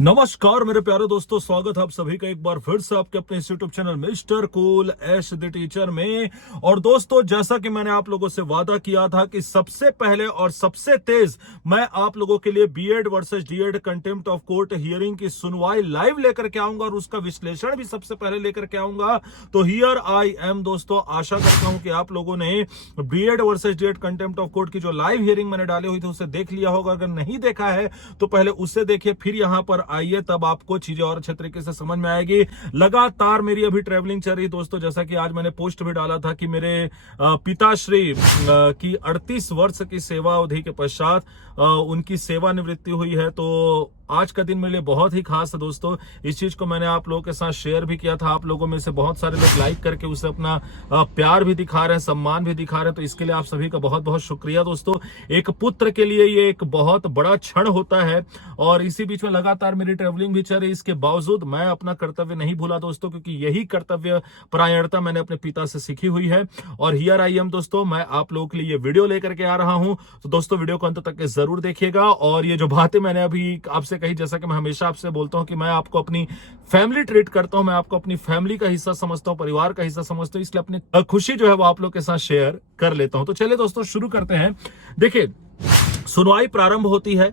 नमस्कार मेरे प्यारे दोस्तों, स्वागत है आप सभी का एक बार फिर से आपके अपने इस YouTube channel Mister Cool Ash the teacher में। और दोस्तों, जैसा कि मैंने आप लोगों से वादा किया था कि सबसे पहले और सबसे तेज मैं आप लोगों के लिए BEd versus DEd contempt of court hearing की सुनवाई लाइव लेकर के आऊंगा और उसका विश्लेषण भी सबसे पहले लेकर के आऊंगा। तो हियर आई एम दोस्तों, आशा करता हूं कि आप लोगों ने BEd versus DEd contempt of court की जो लाइव हियरिंग मैंने डाली हुई थी उसे देख लिया होगा। अगर नहीं देखा है तो पहले उससे देखिए, फिर यहां पर आइए, तब आपको चीजें और अच्छे तरीके से समझ में आएगी। लगातार मेरी अभी ट्रेवलिंग चल रही दोस्तों, जैसा कि आज मैंने पोस्ट भी डाला था कि मेरे पिताश्री की 38 वर्ष की सेवा अवधि के पश्चात उनकी सेवानिवृत्ति हुई है। तो आज का दिन मेरे लिए बहुत ही खास है दोस्तों। इस चीज को मैंने आप लोगों के साथ शेयर भी किया था। आप लोगों में से बहुत सारे लोग लाइक करके उसे अपना प्यार भी दिखा रहे हैं, सम्मान भी दिखा रहे हैं। तो इसके लिए आप सभी का बहुत बहुत शुक्रिया दोस्तों। एक पुत्र के लिए ये एक बहुत बड़ा क्षण होता है। और इसी बीच में लगातार मेरी ट्रेवलिंग भी चल रही, इसके बावजूद मैं अपना कर्तव्य नहीं भूला दोस्तों, क्योंकि यही कर्तव्य परायणता मैंने अपने पिता से सीखी हुई है। और हियर आई एम दोस्तों, मैं आप लोगों के लिए ये वीडियो लेकर के आ रहा हूं। तो दोस्तों, वीडियो को अंत तक जरूर देखिएगा। और ये जो बातें मैंने अभी आपसे कही, जैसा कि मैं हमेशा आपसे बोलता हूं कि मैं आपको अपनी फैमिली ट्रीट करता हूं, मैं आपको अपनी फैमिली का हिस्सा समझता हूं, परिवार का हिस्सा समझता हूं, इसलिए अपनी खुशी जो है वो आप लोग के साथ शेयर कर लेता हूं। तो चलिए दोस्तों, शुरू करते हैं। देखिए, सुनवाई प्रारंभ होती है।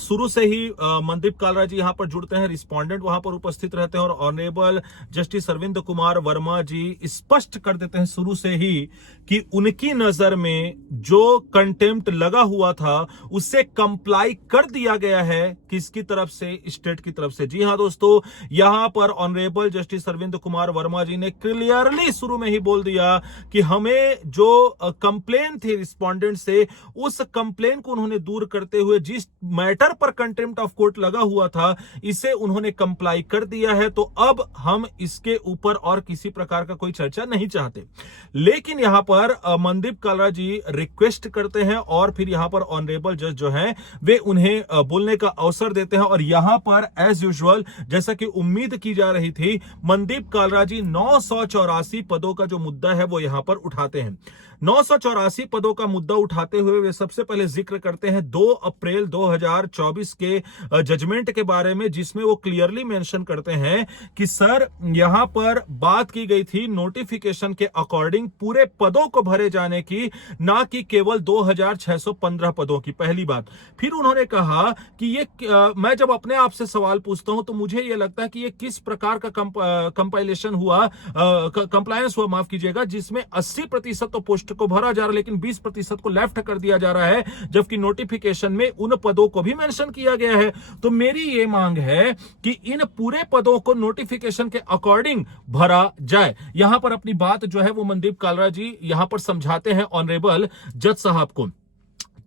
शुरू से ही मनदीप कालरा जी यहां पर जुड़ते हैं, रिस्पोंडेंट वहां पर उपस्थित रहते हैं और ऑनरेबल जस्टिस अरविंद कुमार वर्मा जी स्पष्ट कर देते हैं शुरू से ही कि उनकी नजर में जो कंटेम्प्ट लगा हुआ था उससे कंप्लाई कर दिया गया है। किसकी तरफ से? स्टेट की तरफ से। जी हां दोस्तों, यहां पर ऑनरेबल जस्टिस अरविंद कुमार वर्मा जी ने क्लियरली शुरू में ही बोल दिया कि हमें जो कंप्लेन थी रिस्पोंडेंट से, उस कंप्लेन को उन्होंने दूर करते हुए जिस मैटर पर कंटेम्प्ट ऑफ कोर्ट लगा हुआ था इसे उन्होंने कंप्लाई कर दिया है। तो अब हम इसके ऊपर और किसी प्रकार का कोई चर्चा नहीं चाहते। लेकिन यहां पर मनदीप कालरा जी रिक्वेस्ट करते हैं और फिर यहां पर ऑनरेबल जज जो हैं वे उन्हें बोलने का अवसर देते हैं। और यहां पर एज यूजुअल, जैसा कि उम्मीद की जा रही थी, मनदीप कालरा जी 984 पदों का जो मुद्दा है वो यहां पर उठाते हैं। 984 पदों का मुद्दा उठाते हुए वे सबसे पहले जिक्र करते हैं 2 अप्रैल 2024 के जजमेंट के बारे में, जिसमें वो क्लियरली मेंशन करते हैं कि सर, यहां पर बात की गई थी नोटिफिकेशन के अकॉर्डिंग पूरे पदों को भरे जाने की, ना कि केवल 2615 पदों की। पहली बात। फिर उन्होंने कहा कि ये मैं जब अपने आप से सवाल पूछता हूं तो मुझे ये लगता है कि ये किस प्रकार का कंपाइलेशन हुआ, कंप्लायंस हुआ, माफ कीजिएगा, जिसमें 80% तो पोस्ट को भरा जा रहा है लेकिन 20% को लेफ्ट कर दिया जा रहा है, जबकि नोटिफिकेशन में उन पदों को भी मेंशन किया गया है। तो मेरी ये मांग है कि इन पूरे पदों को नोटिफिकेशन के अकॉर्डिंग भरा जाए। यहां पर अपनी बात जो है वो मनदीप कालरा जी यहां पर समझाते हैं ऑनरेबल जज साहब को।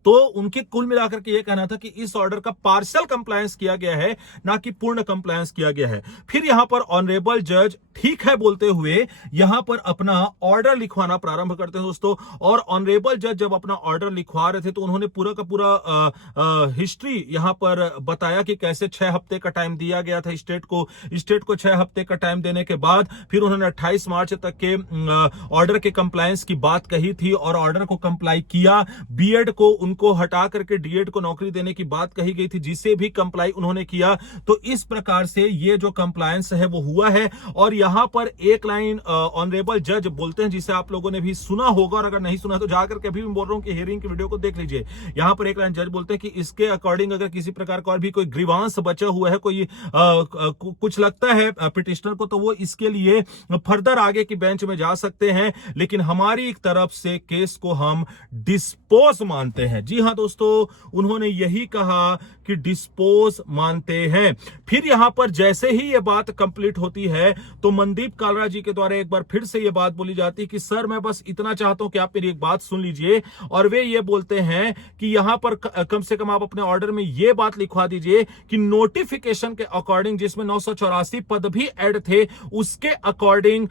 तो उनके कुल मिलाकर के ये कहना था कि इस ऑर्डर का पार्शियल कंप्लायंस किया गया है, ना कि पूर्ण कंप्लायंस किया गया है। फिर यहां पर ऑनरेबल जज ठीक है बोलते हुए यहां पर अपना ऑर्डर लिखवाना प्रारंभ करते हैं दोस्तों। और ऑनरेबल जज जब अपना ऑर्डर लिखवा रहे थे तो उन्होंने पूरा का पूरा हिस्ट्री यहां पर बताया कि कैसे 6 हफ्ते का टाइम दिया गया था स्टेट को 6 हफ्ते का टाइम देने के बाद फिर उन्होंने 28 मार्च तक के ऑर्डर के कंप्लायंस की बात कही थी और ऑर्डर को कंप्लाई किया। बीएड को उनको हटा करके डीएड को नौकरी देने की बात कही गई थी, जिसे भी कंप्लाई उन्होंने किया। तो इस प्रकार से ये जो कंप्लायंस है वो हुआ है। और यहां पर एक लाइन ऑनरेबल जज बोलते हैं जिसे आप लोगों ने भी सुना होगा, और अगर नहीं सुना तो जाकर के अभी मैं बोल रहा हूं कि हियरिंग की वीडियो को देख लीजिए। यहां पर एक लाइन जज बोलते हैं कि इसके अकॉर्डिंग अगर किसी प्रकार का और भी कोई ग्रीवांस बचा हुआ है, कोई कुछ लगता है पिटिशनर को, तो वो इसके लिए फर्दर आगे की बेंच में जा सकते हैं। लेकिन हमारी एक तरफ से केस को हम डिस्पोज मानते हैं। जी हां दोस्तों, उन्होंने यही कहा कि डिस्पोज मानते हैं। फिर यहां पर जैसे ही यह बात कंप्लीट होती है तो मनदीप कालरा जी के द्वारा एक बार फिर से यह बात बोली जाती है कि सर, मैं बस इतना चाहता हूं कि आप मेरी एक बात सुन लीजिए। और वे ये बोलते हैं कि यहां पर कम से कम आप अपने ऑर्डर में यह बात लिखवा दीजिए कि नोटिफिकेशन के अकॉर्डिंग, जिसमें 984 पद भी ऐड थे, उसके अकॉर्डिंग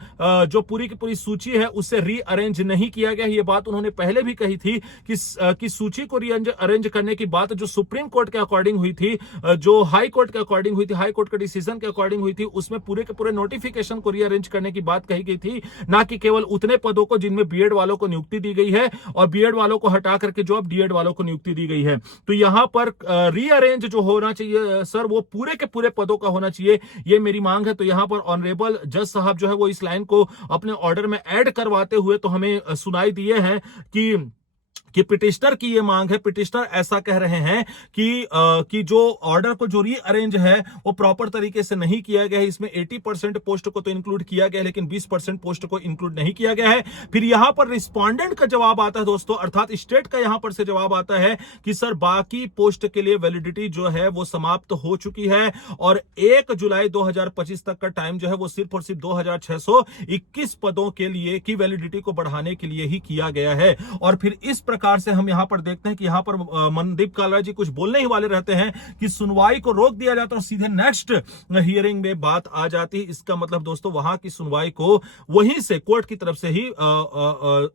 जो पूरी की पूरी सूची है उसे रीअरेंज नहीं किया गया। यह बात उन्होंने पहले भी कही थी कि सूची को रीअरेंज करने की बात जो सुप्रीम कोर्ट के अकॉर्डिंग हुई थी, जो हाई कोर्ट के अकॉर्डिंग हुई थी, हाई कोर्ट के डिसीजन के अकॉर्डिंग हुई थी, उसमें पूरे के पूरे नोटिफिकेशन प्रोफेशन को रीअरेंज करने की बात कही गई थी, ना कि केवल उतने पदों को जिनमें बीएड वालों को नियुक्ति दी गई है और बीएड वालों को हटा करके जो अब डीएड वालों को नियुक्ति दी गई है। तो यहां पर रीअरेंज जो होना चाहिए सर, वो पूरे के पूरे पदों का होना चाहिए, ये मेरी मांग है। तो यहां पर ऑनरेबल जज साहब जो है वो इस लाइन को अपने ऑर्डर में ऐड करवाते हुए तो हमें सुनाई दिए हैं कि पिटिशनर की ये मांग है। पिटिशनर ऐसा कह रहे हैं कि जो ऑर्डर को जो रीअरेंज है वो प्रॉपर तरीके से नहीं किया गया है। इसमें 80% पोस्ट को तो इंक्लूड किया गया है, लेकिन 20% पोस्ट को इंक्लूड नहीं किया गया है। फिर यहां पर रिस्पोंडेंट का जवाब आता है दोस्तों, अर्थात स्टेट का यहां पर से जवाब आता है कि सर बाकी पोस्ट के लिए वैलिडिटी जो है वो समाप्त हो चुकी है और 1 जुलाई 2025 तक का टाइम जो है वो सिर्फ और सिर्फ 2621 पदों के लिए की वैलिडिटी को बढ़ाने के लिए ही किया गया है। और फिर इस प्रकार से हम यहां पर देखते हैं कि यहां पर मनदीप कालरा जी कुछ बोलने ही वाले रहते हैं कि सुनवाई को रोक दिया जाता है और सीधे नेक्स्ट हियरिंग में बात आ जाती है। इसका मतलब दोस्तों वहां की सुनवाई को वहीं से कोर्ट की तरफ से ही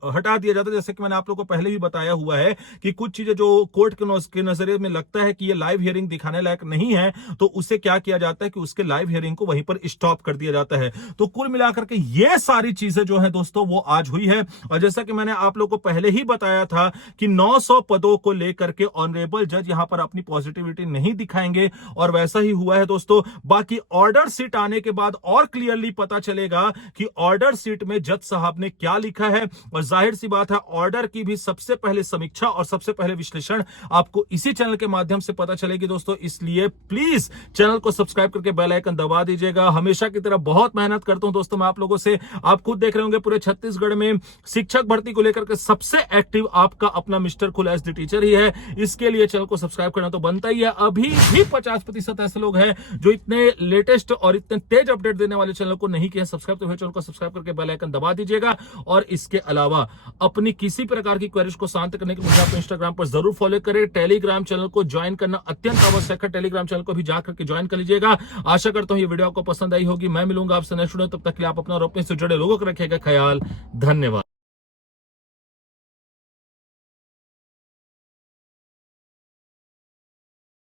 हटा दिया जाता है। जैसे कि मैंने आप लोगों को पहले भी बताया हुआ है कि कुछ चीजें जो कोर्ट के नजरिए में लगता है कि ये लाइव हियरिंग दिखाने लायक नहीं है, तो उसे क्या किया जाता है कि उसके लाइव हियरिंग को वहीं पर स्टॉप कर दिया जाता है। तो कुल मिलाकर के ये सारी चीजें जो है दोस्तों वो आज हुई है। और जैसा कि मैंने आप लोगों को पहले ही बताया था कि 900 पदों को लेकर के ऑनरेबल जज यहां पर अपनी पॉजिटिविटी नहीं दिखाएंगे और वैसा ही हुआ है दोस्तों। बाकी ऑर्डर सीट आने के बाद और क्लियरली पता चलेगा कि ऑर्डर सीट में जज साहब ने क्या लिखा है और जाहिर सी बात है ऑर्डर की भी सबसे पहले समीक्षा और सबसे पहले विश्लेषण आपको इसी चैनल के माध्यम से पता चलेगी दोस्तों। इसलिए प्लीज चैनल को सब्सक्राइब करके बेल आइकन दबा दीजिएगा। हमेशा की तरह बहुत मेहनत करता हूं दोस्तों मैं आप लोगों से, आप खुद देख रहे होंगे पूरे छत्तीसगढ़ में शिक्षक भर्ती को लेकर के सबसे एक्टिव आपका अपना mister cool S the teacher ही है। इसके लिए चैनल को सब्सक्राइब करना तो बनता ही है। अभी भी 50% ऐसे लोग हैं जो इतने लेटेस्ट और इतने तेज अपडेट देने वाले चैनल को नहीं किया सब्सक्राइब, तो चैनल को सब्सक्राइब करके बेल आइकन दबा दीजिएगा। और इसके अलावा अपनी किसी प्रकार की क्वेरीज को शांत करने के लिए मुझे अपने इंस्टाग्राम पर जरूर फॉलो करें। टेलीग्राम चैनल को ज्वाइन करना अत्यंत आवश्यक है, टेलीग्राम चैनल को भी जाकर के ज्वाइन कर लीजिएगा। आशा करता हूं ये वीडियो आपको पसंद आई होगी। मैं मिलूंगा आपसे नेक्स्ट वीडियो, तब तक के लिए आप अपना और अपने से जुड़े लोगों को रखिएगा ख्याल। धन्यवाद।